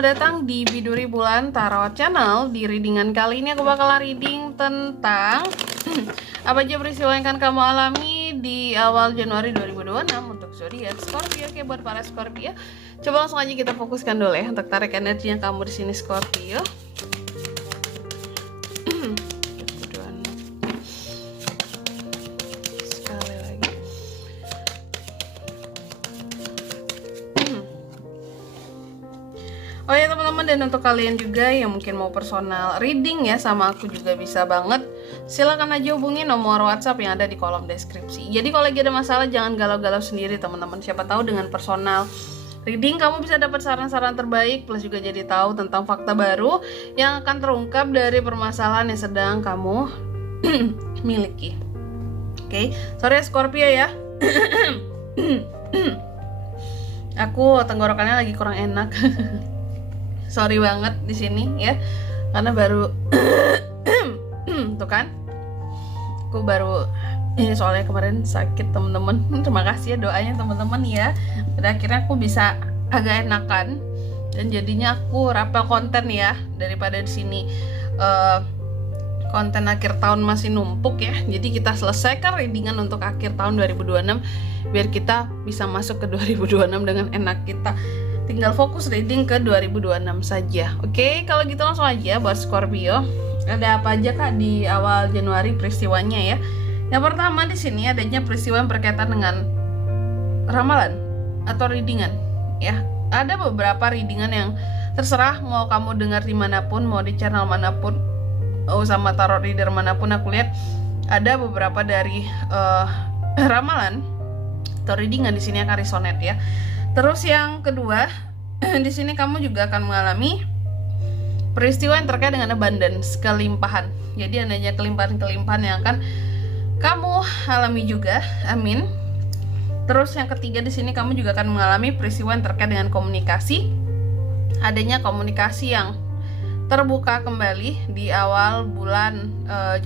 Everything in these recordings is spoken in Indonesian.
selamat datang di Biduri Bulan Tarot Channel. Di readingan kali ini aku bakal reading tentang apa aja peristiwa yang akan kamu alami di awal Januari 2026 untuk zodiak Scorpio. Oke, buat para Scorpio, coba langsung aja kita fokuskan dulu ya untuk tarik energinya kamu di sini Scorpio. Oh ya teman-teman, dan untuk kalian juga yang mungkin mau personal reading ya sama aku juga bisa banget. Silakan aja hubungi nomor WhatsApp yang ada di kolom deskripsi. Jadi kalau lagi ada masalah jangan galau-galau sendiri teman-teman. Siapa tahu dengan personal reading kamu bisa dapat saran-saran terbaik, plus juga jadi tahu tentang fakta baru yang akan terungkap dari permasalahan yang sedang kamu miliki. Oke, sorry Scorpio ya. Aku tenggorokannya lagi kurang enak. Sorry banget di sini ya, karena baru tuh kan, aku baru ini soalnya kemarin sakit teman-teman. Terima kasih ya doanya teman-teman ya. Pada akhirnya aku bisa agak enakan dan jadinya aku rapel konten ya, daripada di sini konten akhir tahun masih numpuk ya. Jadi kita selesaikan readingan untuk akhir tahun 2026 biar kita bisa masuk ke 2026 dengan enak. Kita tinggal fokus reading ke 2026 saja. Oke, kalau gitu langsung aja buat Scorpio. Ada apa aja Kak di awal Januari peristiwanya ya? Yang pertama di sini adanya peristiwa yang berkaitan dengan ramalan atau readingan ya. Ada beberapa readingan yang terserah mau kamu dengar dimanapun, mau di channel manapun, sama tarot reader manapun. Aku lihat ada beberapa dari ramalan atau readingan di sini akan resonate ya. Terus yang kedua, di sini kamu juga akan mengalami peristiwa yang terkait dengan abundance, kelimpahan. Jadi adanya kelimpahan-kelimpahan yang akan kamu alami juga. Amin. Terus yang ketiga di sini kamu juga akan mengalami peristiwa yang terkait dengan komunikasi. Adanya komunikasi yang terbuka kembali di awal bulan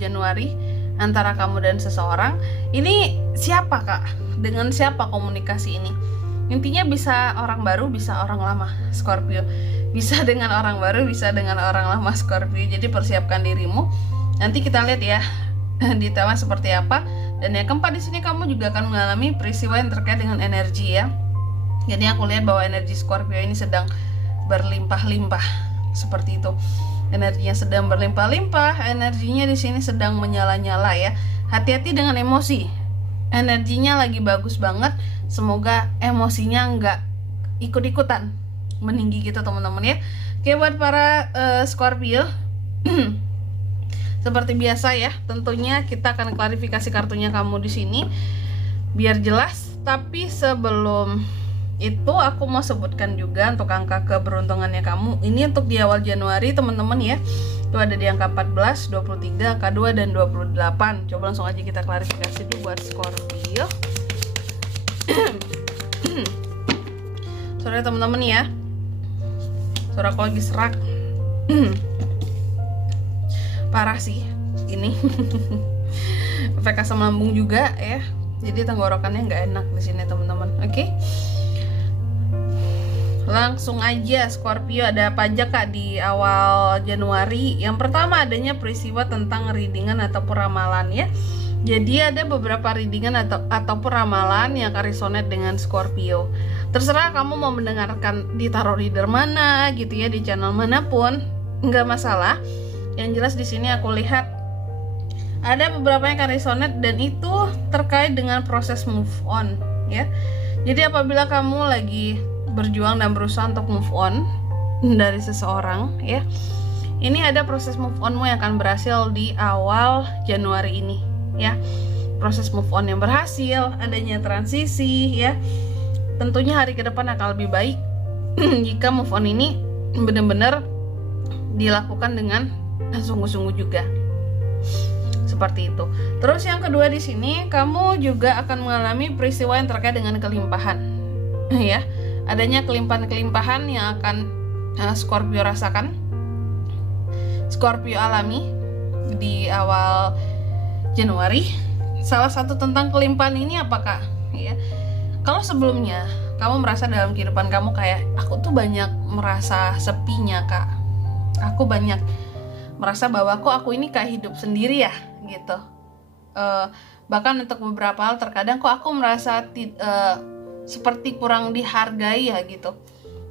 Januari antara kamu dan seseorang. Ini siapa Kak? Dengan siapa komunikasi ini? Intinya bisa orang baru, bisa orang lama Scorpio. Bisa dengan orang baru, bisa dengan orang lama Scorpio. Jadi persiapkan dirimu. Nanti kita lihat ya detailnya seperti apa. Dan yang keempat di sini kamu juga akan mengalami peristiwa yang terkait dengan energi ya. Jadi aku lihat bahwa energi Scorpio ini sedang berlimpah-limpah. Seperti itu. Energinya sedang berlimpah-limpah, energinya di sini sedang menyala-nyala ya. Hati-hati dengan emosi. Energinya lagi bagus banget. Semoga emosinya nggak ikut-ikutan meninggi gitu teman-teman ya. Oke, buat para Scorpio, seperti biasa ya, tentunya kita akan klarifikasi kartunya kamu di sini biar jelas. Tapi sebelum itu aku mau sebutkan juga untuk angka keberuntungannya kamu. Ini untuk di awal Januari teman-teman ya. Itu ada di angka 14, 23, angka 2 dan 28. Coba langsung aja kita klarifikasi dulu buat Scorpio. Sorry teman-teman ya, suara aku lagi serak. Parah sih ini. Efek asam lambung juga ya. Jadi tenggorokannya nggak enak di sini teman-teman. Oke. Langsung aja Scorpio, ada apa aja Kak di awal Januari? Yang pertama adanya peristiwa tentang readingan ataupun ramalan ya. Jadi ada beberapa readingan ataupun ramalan yang akan resonate dengan Scorpio. Terserah kamu mau mendengarkan di tarot reader mana gitu ya, di channel manapun, nggak masalah. Yang jelas di sini aku lihat ada beberapa yang akan resonate dan itu terkait dengan proses move on ya. Jadi apabila kamu lagi berjuang dan berusaha untuk move on dari seseorang ya, ini ada proses move onmu yang akan berhasil di awal Januari ini ya. Proses move on yang berhasil, adanya transisi ya. Tentunya hari ke depan akan lebih baik jika move on ini benar-benar dilakukan dengan sungguh-sungguh juga. Seperti itu. Terus yang kedua di sini kamu juga akan mengalami peristiwa yang terkait dengan kelimpahan ya. Adanya kelimpahan-kelimpahan yang akan Scorpio rasakan, Scorpio alami di awal Januari. Salah satu tentang kelimpahan ini apakah ya? Kalau sebelumnya kamu merasa dalam kehidupan kamu kayak, aku tuh banyak merasa sepinya kak, aku banyak merasa bahwa kok aku ini kayak hidup sendiri ya gitu. Bahkan untuk beberapa hal terkadang kok aku merasa seperti kurang dihargai ya gitu,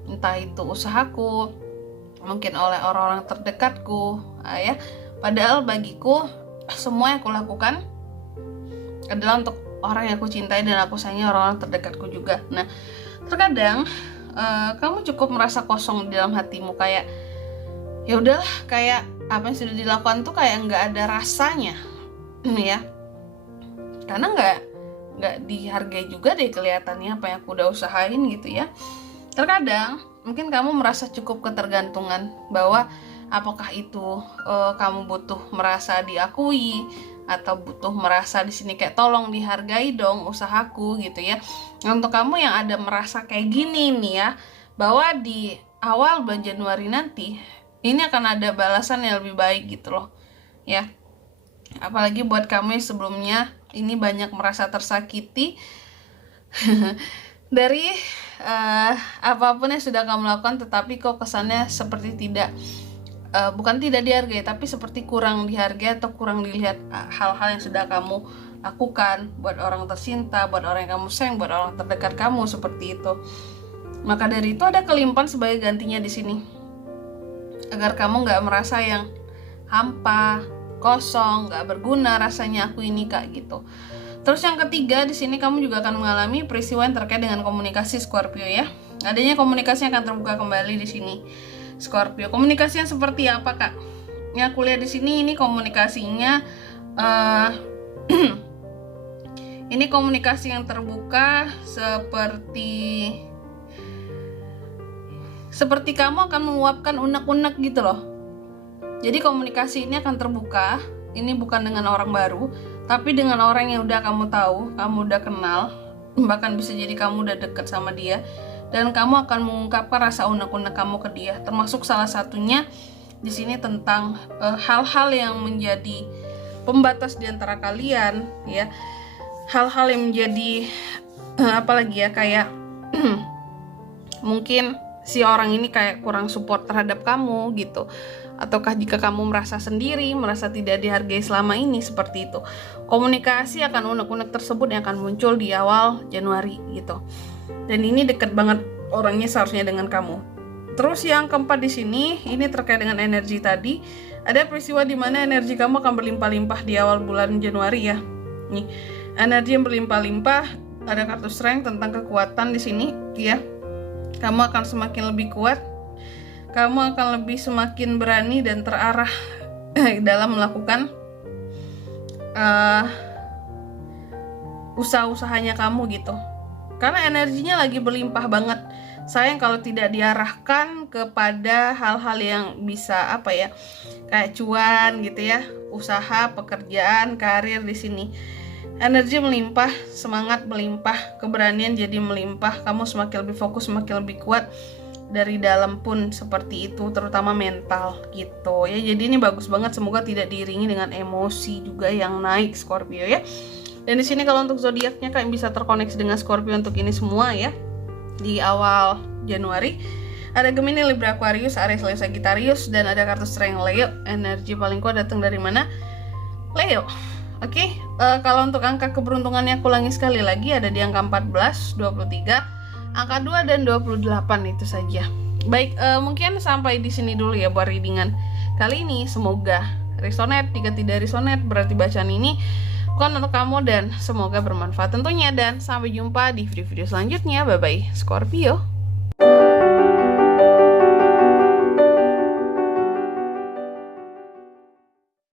entah itu usahaku, mungkin oleh orang-orang terdekatku ya. Padahal bagiku semua yang aku lakukan adalah untuk orang yang aku cintai dan aku sayangi, orang-orang terdekatku juga. Nah, terkadang kamu cukup merasa kosong di dalam hatimu, kayak ya udahlah, kayak apa yang sudah dilakukan tuh kayak nggak ada rasanya ya, karena nggak dihargai juga deh kelihatannya apa yang aku udah usahain gitu ya. Terkadang mungkin kamu merasa cukup ketergantungan, bahwa apakah itu kamu butuh merasa diakui atau butuh merasa di sini kayak tolong dihargai dong usahaku gitu ya. Untuk kamu yang ada merasa kayak gini nih ya, bahwa di awal bulan Januari nanti ini akan ada balasan yang lebih baik gitu loh ya. Apalagi buat kamu yang sebelumnya ini banyak merasa tersakiti dari apapun yang sudah kamu lakukan, tetapi kok kesannya seperti bukan tidak dihargai, tapi seperti kurang dihargai atau kurang dilihat hal-hal yang sudah kamu lakukan buat orang tercinta, buat orang yang kamu sayang, buat orang terdekat kamu, seperti itu. Maka dari itu ada kelimpahan sebagai gantinya di sini, agar kamu nggak merasa yang hampa, kosong, nggak berguna rasanya aku ini kak gitu. Terus yang ketiga di sini kamu juga akan mengalami peristiwa yang terkait dengan komunikasi Scorpio ya. Adanya komunikasi yang akan terbuka kembali di sini Scorpio. Komunikasi yang seperti apa kak? Yang aku lihat di sini ini komunikasinya ini komunikasi yang terbuka, seperti kamu akan menguapkan unek-unek gitu loh. Jadi komunikasi ini akan terbuka, ini bukan dengan orang baru, tapi dengan orang yang udah kamu tahu, kamu udah kenal, bahkan bisa jadi kamu udah deket sama dia, dan kamu akan mengungkapkan rasa unek-unek kamu ke dia. Termasuk salah satunya di sini tentang hal-hal yang menjadi pembatas di antara kalian ya. Hal-hal yang menjadi apalagi ya, kayak mungkin si orang ini kayak kurang support terhadap kamu gitu, ataukah jika kamu merasa sendiri, merasa tidak dihargai selama ini, seperti itu. Komunikasi akan unek-unek tersebut yang akan muncul di awal Januari gitu, dan ini deket banget orangnya seharusnya dengan kamu. Terus yang keempat di sini ini terkait dengan energi tadi. Ada peristiwa di mana energi kamu akan berlimpah-limpah di awal bulan Januari ya. Nih, energi yang berlimpah-limpah, ada kartu strength tentang kekuatan di sini ya. Kamu akan semakin lebih kuat, kamu akan lebih semakin berani dan terarah dalam melakukan usaha-usahanya kamu gitu. Karena energinya lagi berlimpah banget. Sayang kalau tidak diarahkan kepada hal-hal yang bisa apa ya, kayak cuan gitu ya, usaha, pekerjaan, karir di sini. Energi melimpah, semangat melimpah, keberanian jadi melimpah, kamu semakin lebih fokus, semakin lebih kuat dari dalam pun seperti itu, terutama mental gitu ya. Jadi ini bagus banget, semoga tidak diiringi dengan emosi juga yang naik Scorpio ya. Dan di sini kalau untuk zodiaknya kalian bisa terkoneksi dengan Scorpio untuk ini semua ya. Di awal Januari ada Gemini, Libra, Aquarius, Aries, Leo, Sagittarius, dan ada kartu strength Leo. Energi paling kuat datang dari mana? Leo. Oke, kalau untuk angka keberuntungannya aku ulangi sekali lagi, ada di angka 14, 23, angka 2 dan 28, itu saja. Baik, mungkin sampai di sini dulu ya buat readingan kali ini. Semoga resonate. Jika tidak resonate berarti bacaan ini bukan untuk kamu, dan semoga bermanfaat tentunya. Dan sampai jumpa di video-video selanjutnya. Bye bye Scorpio.